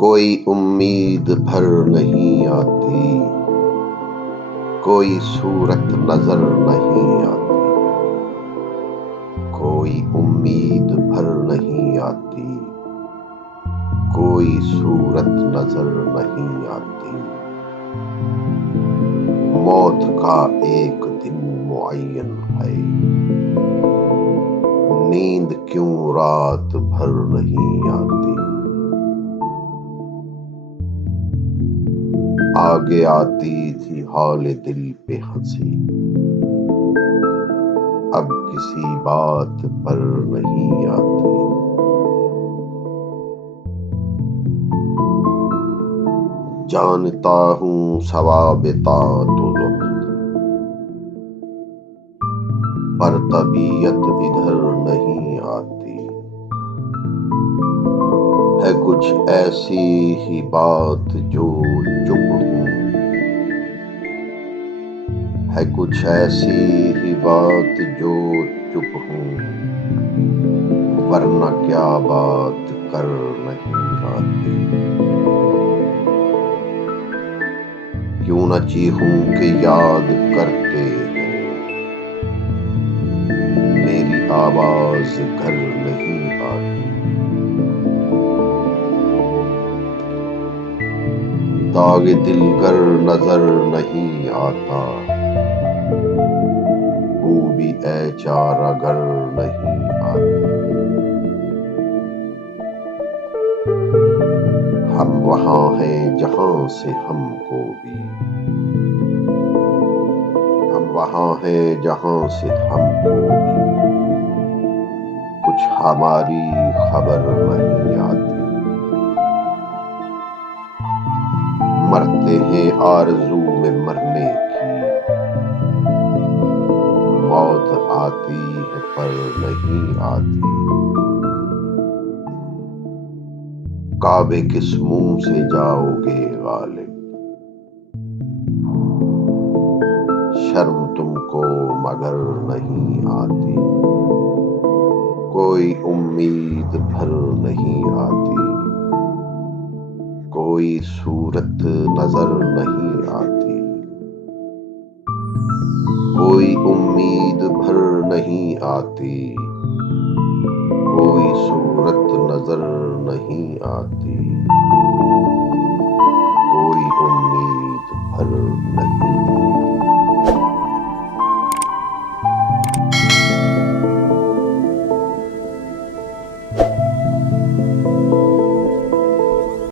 कोई उम्मीद भर नहीं आती, कोई सूरत नजर नहीं आती। कोई उम्मीद भर नहीं आती, कोई सूरत नजर नहीं आती। मौत का एक दिन मुअय्यन है, नींद क्यों रात भर नहीं आती। आगे आती थी हाले दिल पे हंसी, अब किसी बात पर नहीं आती। जानता हूँ सवाबता तो पर तबीयत इधर नहीं आती। है कुछ ऐसी ही बात जो चुप हूँ, है कुछ ऐसी ही बात जो चुप हूँ, वरना क्या बात कर नहीं आती। क्यों न चीखूं कि याद करते हैं, मेरी आवाज घर नहीं आती। दाग दिलगर नजर नहीं आता, खूबी ऐ चारागर नहीं आती। हम वहाँ हैं जहाँ से हमको भी, हम वहाँ हैं जहाँ से हमको भी कुछ हमारी खबर नहीं आती। मरते हैं आरज़ू में मरने की, मौत आती है पर नहीं आती। काबे किस मुंह से जाओगे गालिब, शर्म तुमको मगर नहीं आती। कोई उम्मीद भर नहीं आती, कोई सूरत नजर नहीं आती। कोई उम्मीद भर नहीं आती, कोई सूरत नजर नहीं आती। कोई उम्मीद भर नहीं